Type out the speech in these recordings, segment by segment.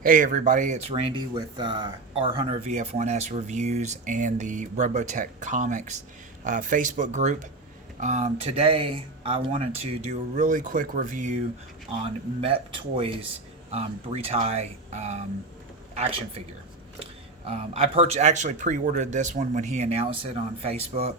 Hey everybody, it's Randy with R Hunter VF1S Reviews and the Robotech Comics Facebook group. Today I wanted to do a really quick review on MEPtoys Breetai action figure. Actually pre-ordered this one when he announced it on Facebook.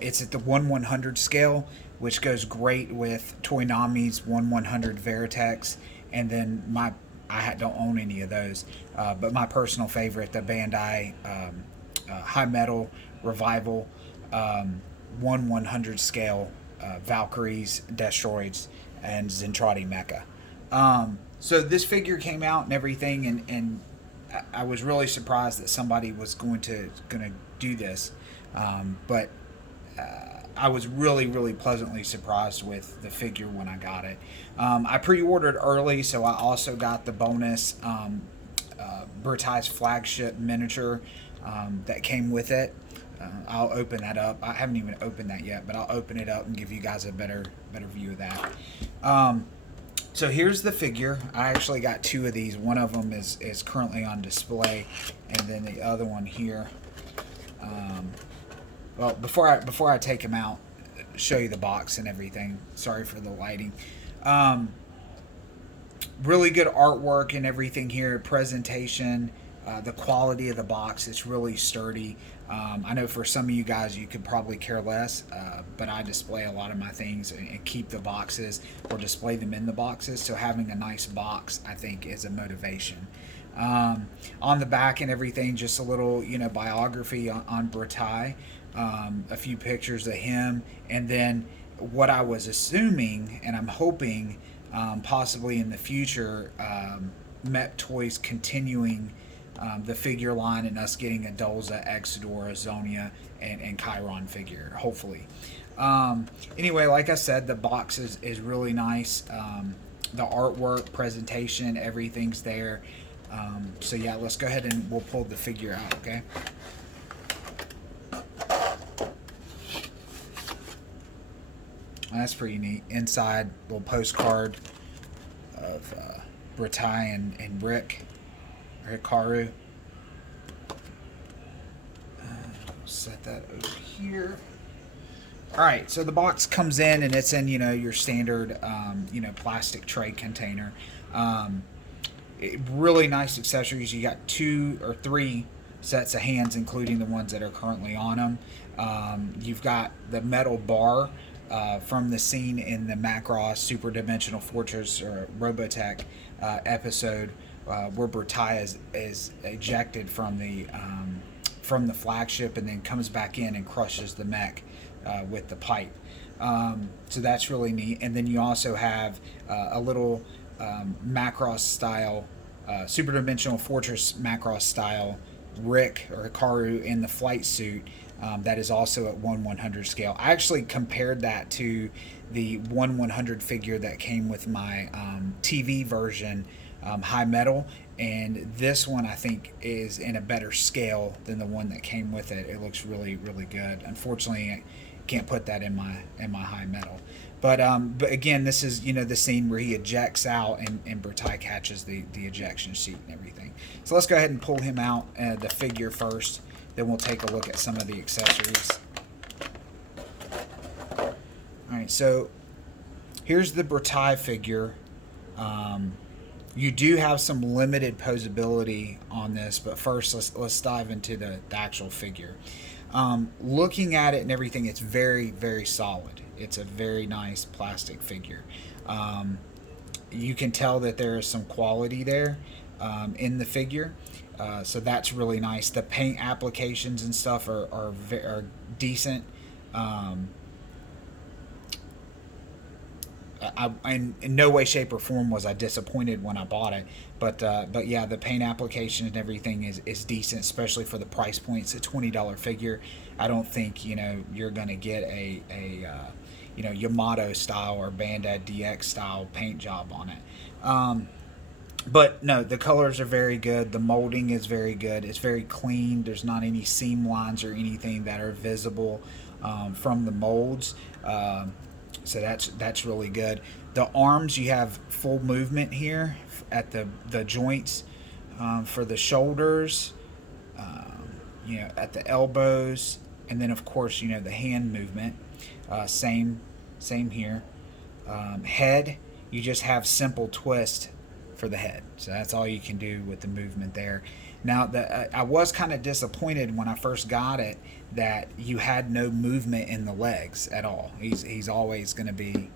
It's at the 1/100 scale, which goes great with Toynami's 1/100 Veritex, and then I don't own any of those, but my personal favorite, the Bandai High Metal Revival 1/100 scale Valkyries, Destroids, and Zentradi Mecha. So this figure came out and everything, and I was really surprised that somebody was going to do this, but I was really pleasantly surprised with the figure when I got it. I pre-ordered early, so I also got the bonus Breetai's flagship miniature that came with it. I'll open that up. I haven't even opened that yet, but I'll open it up and give you guys a better view of that. So here's the figure. I actually got two of these. One of them is currently on display, and then the other one here. Well, before I take them out, show you the box and everything. Sorry for the lighting. Really good artwork and everything here. Presentation, the quality of the box. It's really sturdy. I know for some of you guys, you could probably care less, but I display a lot of my things and keep the boxes or display them in the boxes. So having a nice box, I think, is a motivation. On the back and everything, just a little, biography on Breetai, a few pictures of him, and then what I was assuming, and I'm hoping, possibly in the future, MEPtoys continuing the figure line and us getting a Dolza, Exodor, Zonia, and Chiron figure, hopefully. Anyway, like I said, the box is really nice. The artwork, presentation, everything's there. So yeah, let's go ahead and we'll pull the figure out, okay? That's pretty neat. Inside, little postcard of Breetai and Rick, or Hikaru. Set that over here. Alright, so the box comes in and it's in, your standard, plastic tray container. Really nice accessories. You got 2 or 3 sets of hands, including the ones that are currently on them. You've got the metal bar from the scene in the Macross Super Dimensional Fortress or Robotech episode where Breetai is ejected from the flagship and then comes back in and crushes the mech with the pipe. So that's really neat. And then you also have a little Macross style, Super Dimensional Fortress Macross style Rick or Hikaru in the flight suit that is also at 1/100 scale. I actually compared that to the 1/100 figure that came with my TV version, High Metal, and this one I think is in a better scale than the one that came with it. It looks really good. Unfortunately, I can't put that in my High Metal. But again, this is the scene where he ejects out and Breetai catches the ejection seat and everything. So let's go ahead and pull him out, the figure first. Then we'll take a look at some of the accessories. All right, so here's the Breetai figure. You do have some limited posability on this, but first let's dive into the actual figure. Looking at it and everything, it's very solid. It's a very nice plastic figure. You can tell that there is some quality there in the figure. So that's really nice. The paint applications and stuff are decent. In no way, shape, or form was I disappointed when I bought it, but yeah, the paint application and everything is decent, especially for the price point. It's a $20 figure. I don't think you're gonna get a Yamato style or Bandai DX style paint job on it. But no, the colors are very good. The molding is very good. It's very clean. There's not any seam lines or anything that are visible from the molds. So that's really good. The arms, you have full movement here at the joints. for the shoulders, at the elbows, and then of course the hand movement. Same here. Head, you just have simple twist for the head, so that's all you can do with the movement there. Now, I was kind of disappointed when I first got it that you had no movement in the legs at all. He's always going to be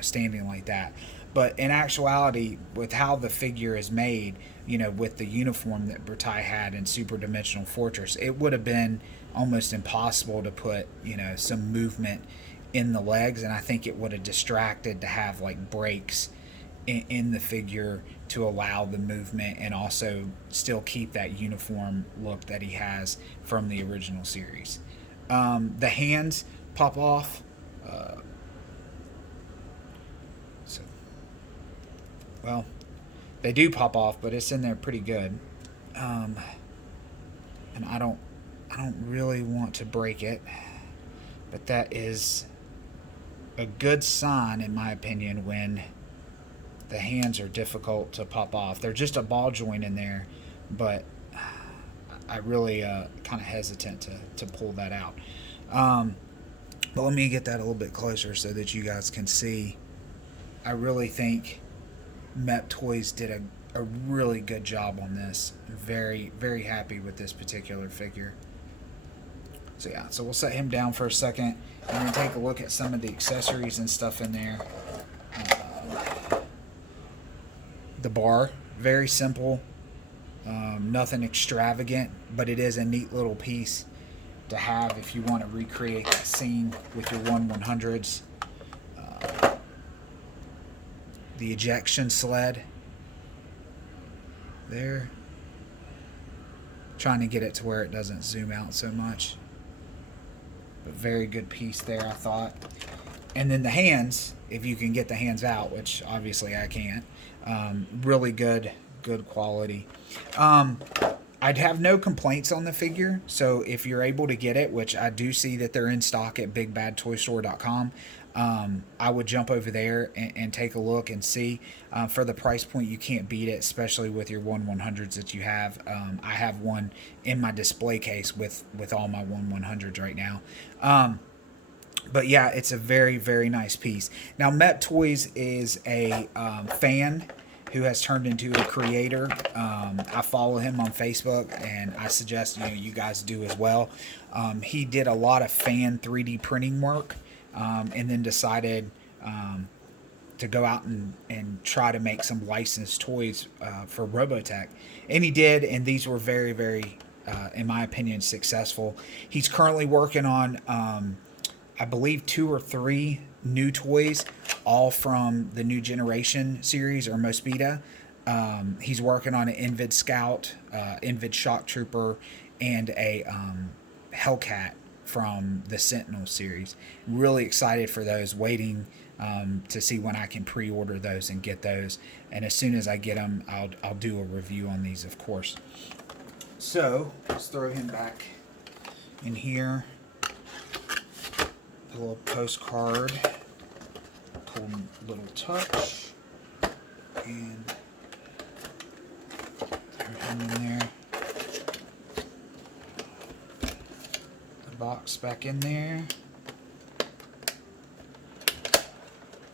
standing like that. But in actuality, with how the figure is made, with the uniform that Breetai had in Super Dimensional Fortress, it would have been almost impossible to put, some movement in the legs, and I think it would have distracted to have like breaks in the figure to allow the movement and also still keep that uniform look that he has from the original series. The hands pop off. So, well, they do pop off, but it's in there pretty good. And I don't really want to break it, but that is a good sign, in my opinion, when the hands are difficult to pop off. They're just a ball joint in there, but I really kind of hesitant to pull that out. But let me get that a little bit closer so that you guys can see. I really think MEPtoys did a really good job on this. I'm very, very happy with this particular figure. So yeah, so we'll set him down for a second and then take a look at some of the accessories and stuff in there. The bar, very simple, nothing extravagant, but it is a neat little piece to have if you want to recreate that scene with your 1/100s. The ejection sled there, trying to get it to where it doesn't zoom out so much, but very good piece there, I thought. And then the hands, if you can get the hands out, which obviously I can't, really good quality. I'd have no complaints on the figure, so if you're able to get it, which I do see that they're in stock at bigbadtoystore.com, I would jump over there and take a look and see. For the price point, you can't beat it, especially with your 1/100s that you have. I have one in my display case with all my 1/100s right now. But yeah, it's a very, very nice piece. Now, MEPtoys is a fan who has turned into a creator. I follow him on Facebook, and I suggest you guys do as well. He did a lot of fan 3D printing work, and then decided to go out and try to make some licensed toys for Robotech. And he did, and these were very, very, in my opinion, successful. He's currently working on I believe 2 or 3 new toys, all from the New Generation series or Mospeada. He's working on an Invid Scout, Invid Shock Trooper, and a Hellcat from the Sentinel series. Really excited for those, waiting to see when I can pre-order those and get those. And as soon as I get them, I'll do a review on these, of course. So let's throw him back in here. A little postcard, cool little touch, and throw him in there. The box back in there.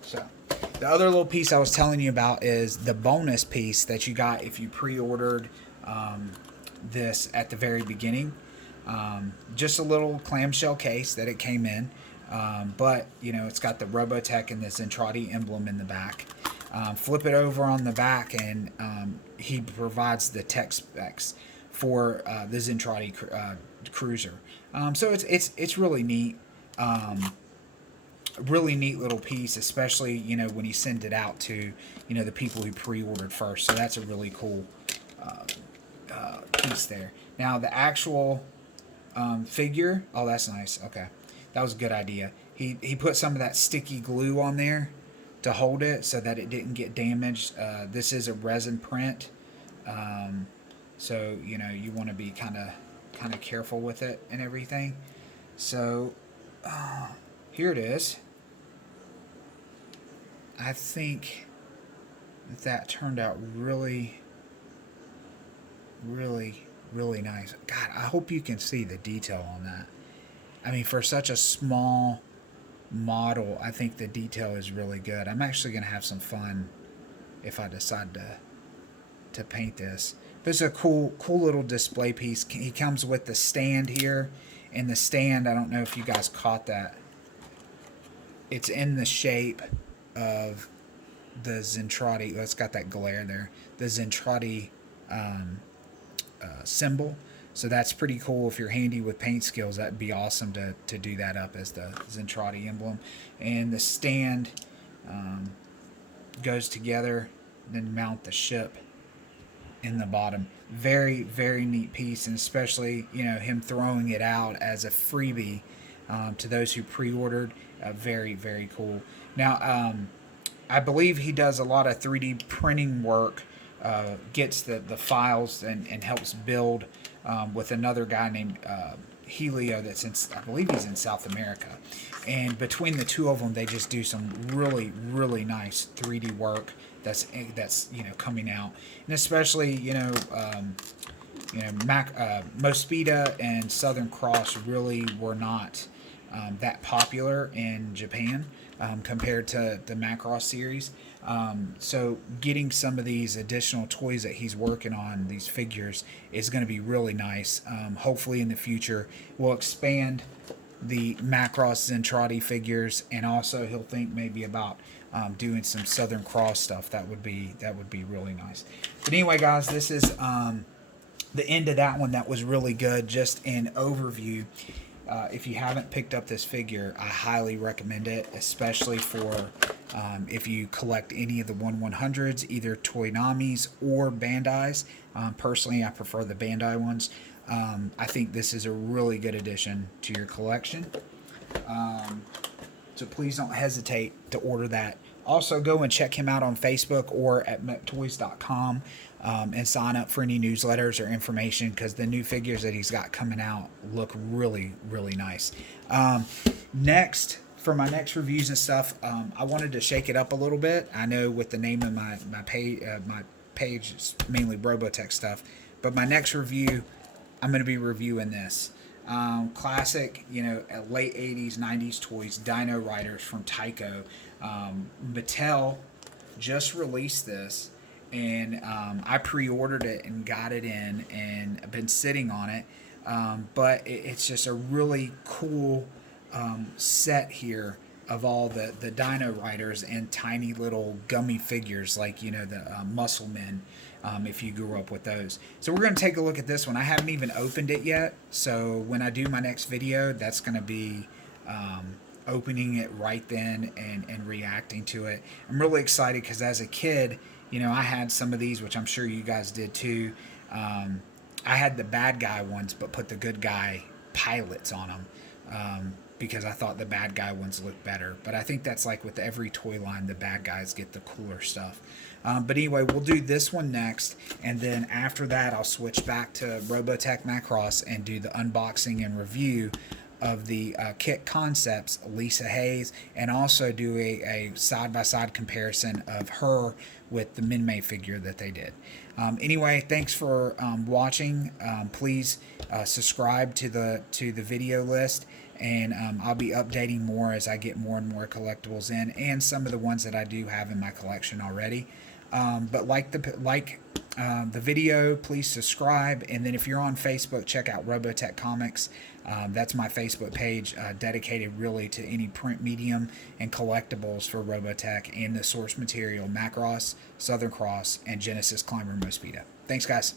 So, the other little piece I was telling you about is the bonus piece that you got if you pre-ordered this at the very beginning. Just a little clamshell case that it came in. But, it's got the Robotech and the Zentradi emblem in the back. Flip it over on the back, and he provides the tech specs for the Zentradi cruiser. So it's really neat. Really neat little piece, especially, when you send it out to, the people who pre-ordered first. So that's a really cool piece there. Now, the actual figure, oh, that's nice. Okay. That was a good idea. He put some of that sticky glue on there to hold it so that it didn't get damaged. This is a resin print, so you want to be kind of careful with it and everything. So here it is. I think that turned out really, really, really nice. God, I hope you can see the detail on that. I mean, for such a small model, I think the detail is really good. I'm actually going to have some fun if I decide to paint this. But it's a cool little display piece. He comes with the stand here, and the stand, I don't know if you guys caught that. It's in the shape of the Zentradi. Well, it's got that glare there. The Zentradi symbol. So that's pretty cool. If you're handy with paint skills, that'd be awesome to do that up as the Zentradi emblem. And the stand goes together, then mount the ship in the bottom. Very, very neat piece, and especially, you know, him throwing it out as a freebie to those who pre-ordered. Very, very cool. Now, I believe he does a lot of 3D printing work, gets the files and helps build with another guy named Helio that's in, I believe he's in South America. And between the two of them, they just do some really, really nice 3D work that's you know, coming out. And especially, you know, Mospita and Southern Cross really were not that popular in Japan compared to the Macross series. So getting some of these additional toys that he's working on, these figures, is going to be really nice. Hopefully in the future we'll expand the Macross Zentradi figures, and also he'll think maybe about doing some Southern Cross stuff. That would be really nice. But anyway, guys, this is the end of that one. That was really good. Just an overview. If you haven't picked up this figure, I highly recommend it, especially for if you collect any of the 1/100s, either Toynamis or Bandai's. Personally, I prefer the Bandai ones. I think this is a really good addition to your collection. So please don't hesitate to order that. Also, go and check him out on Facebook or at MEPtoys.com and sign up for any newsletters or information, because the new figures that he's got coming out look really, really nice. Next, for my next reviews and stuff, I wanted to shake it up a little bit. I know with the name of my page is mainly Robotech stuff, but my next review, I'm going to be reviewing this. Classic, you know, late 80s, 90s toys, Dino Riders from Tyco. Mattel just released this, and I pre-ordered it and got it in, and I've been sitting on it. But it's just a really cool set here of all the Dino Riders and tiny little gummy figures, like, you know, the Muscle Men, if you grew up with those. So we're going to take a look at this one. I haven't even opened it yet, so when I do my next video, that's going to be opening it right then and reacting to it. I'm really excited because as a kid, you know, I had some of these, which I'm sure you guys did too. I had the bad guy ones, but put the good guy pilots on them. Because I thought the bad guy ones looked better. But I think that's like with every toy line, the bad guys get the cooler stuff. But anyway, we'll do this one next, and then after that I'll switch back to Robotech Macross and do the unboxing and review of the kit concepts, Lisa Hayes, and also do a side-by-side comparison of her with the Minmay figure that they did. Anyway, thanks for watching. Please subscribe to the video list, and I'll be updating more as I get more and more collectibles in, and some of the ones that I do have in my collection already. But like the video, please subscribe, and then if you're on Facebook, check out Robotech Comics. That's my Facebook page, dedicated really to any print medium and collectibles for Robotech and the source material, Macross, Southern Cross, and Genesis Climber Mospita. Thanks, guys.